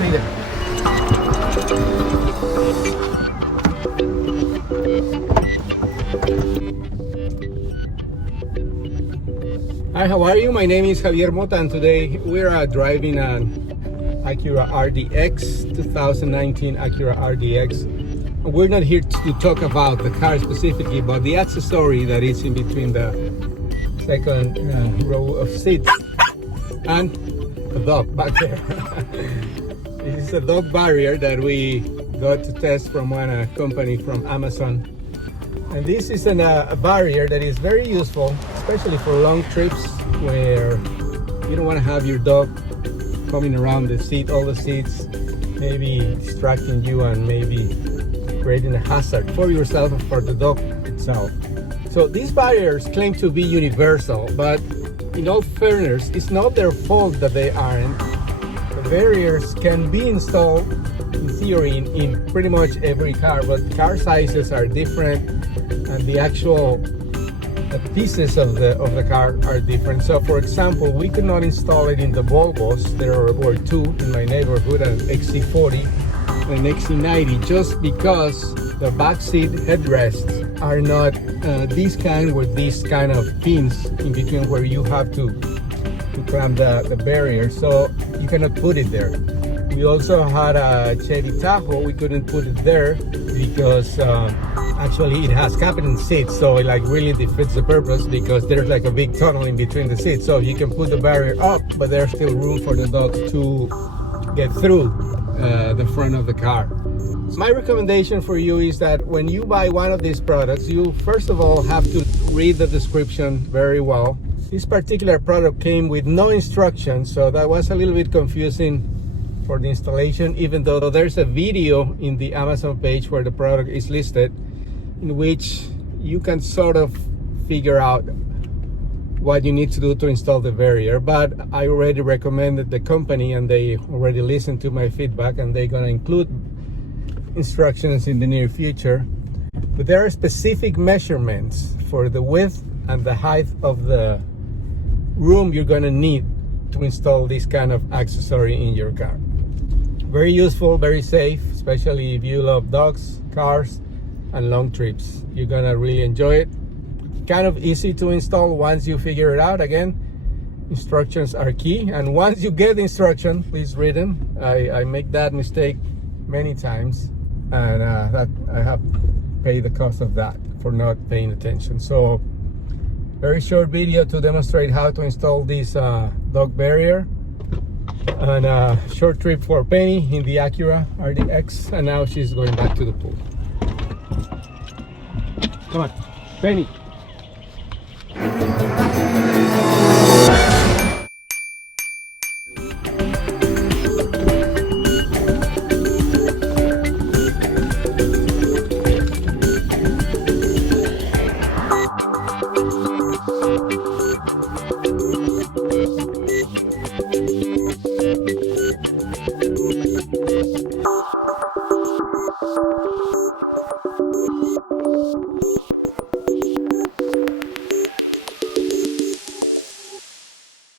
freedom. Hi, how are you? My name is Javier Mota, and today we're driving an Acura RDX, 2019 Acura RDX. We're not here to talk about the car specifically, but the accessory that is in between the second row of seats and a dog back there. This is a dog barrier that we got to test from one company from Amazon. And this is a barrier that is very useful, especially for long trips where you don't want to have your dog coming around the seat, all the seats, maybe distracting you and maybe creating a hazard for yourself and for the dog itself. So these barriers claim to be universal, but in all fairness, it's not their fault that they aren't. The barriers can be installed in theory in pretty much every car, but car sizes are different and the actual pieces of the car are different. So for example, we could not install it in the Volvos. There were two in my neighborhood, an XC40 and an XC90, just because the back seat headrests are not these kind with these kind of pins in between where you have to clamp the barrier, so you cannot put it there. We also had a Chevy Tahoe. We couldn't put it there because actually it has captain seats, so it like really defeats the purpose because there's like a big tunnel in between the seats. So you can put the barrier up, but there's still room for the dogs to get through the front of the car. My recommendation for you is that when you buy one of these products, you first of all have to read the description very well. This particular product came with no instructions, so that was a little bit confusing for the installation, even though there's a video in the Amazon page where the product is listed, in which you can sort of figure out what you need to do to install the barrier. But I already recommended the company and they already listened to my feedback, and they're going to include instructions in the near future. But there are specific measurements for the width and the height of the room you're going to need to install this kind of accessory in your car. Very useful, very safe, especially if you love dogs, cars, and long trips. You're gonna really enjoy it. Kind of easy to install once you figure it out. Again, instructions are key, and once you get the instruction, please read them. I make that mistake many times, and that I have paid the cost of that for not paying attention. So very short video to demonstrate how to install this dog barrier, and a short trip for Penny in the Acura RDX, and now she's going back to the pool. Come on, Penny.